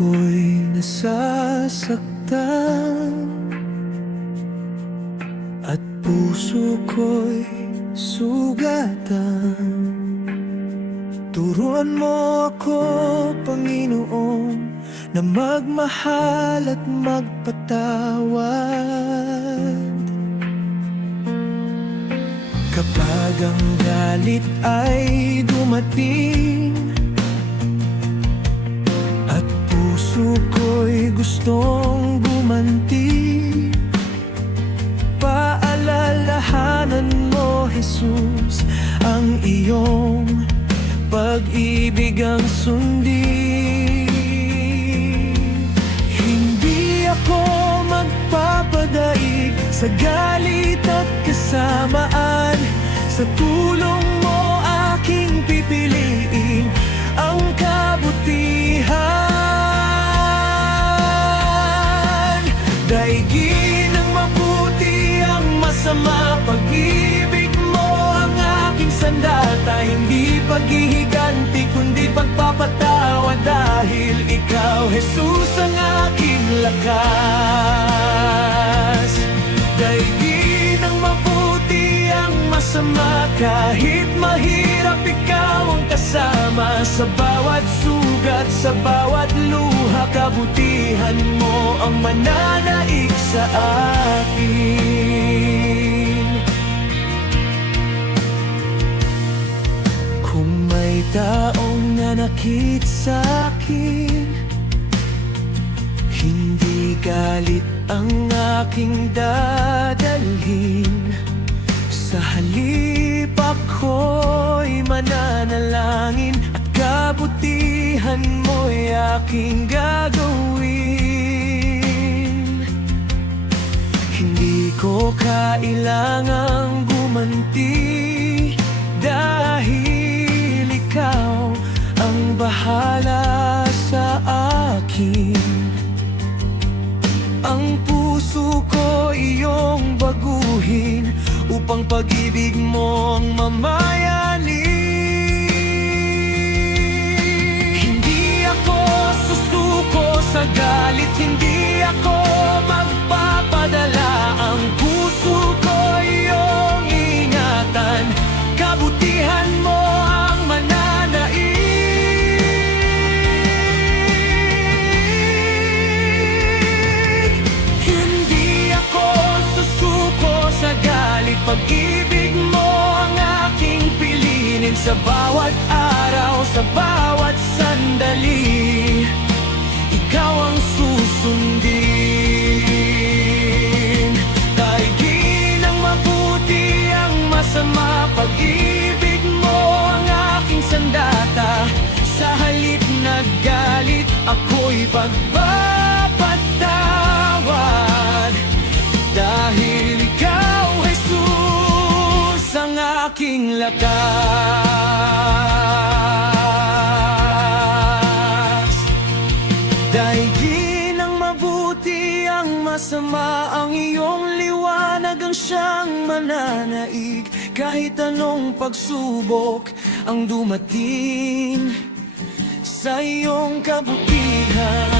ako'y nasasaktan at puso ko'y sugatan. Turuan mo ako, Panginoon, na magmahal at magpatawad. Kapag ang galit ay dumating at puso ko'y gustong gumanti, paalalahanan mo, Jesus, ang iyong pag-ibig ang sundin. Hindi ako magpapadaig sa galit at kasamaan. Sa tulong mo aking pipiliin ang kabutihan. Daigin ng mabuti ang masama, pag-ibig mo ang aking sandata. Hindi paghihiganti kundi pagpapatawa, dahil ikaw, Jesus, ang aking lakas. Daigin ng mabuti ang masama, kahit mahirap ikaw ang kasama. Sa bawat sugat, sa bawat luha, kabutihan mo ang mananaig sa akin. Kung may taong nanakit sa'kin, hindi galit ang aking dadalhin. Sa halip ako'y mananalangin at kabutihan mo'y aking gagawin. Hindi ko kailangang gumanti, dahil ikaw ang bahala sa akin. Ang puso ko iyong baguhin upang pag-ibig mo ang mamayani. Hindi ako susuko sa galit, hindi ako magpapadala. Ang puso ko iyong ingatan, kabutihan mo ang mananaig. Hindi ako susuko sa galit, pag-ibig mo ang aking pilinin. Sa bawat araw, sa bawat sandali, ikaw ang susundin. Daigin ng mabuti ang masama, pag-ibig mo ang aking sandata. Sa halip na galit, ako'y pagpapatawad, dahil ikaw, Jesus, ang aking lakas. Daigin ng mabuti ang masama, ang iyong liwanag ang siyang mananaig. Kahit anong pagsubok ang dumating, sa iyong kabutihan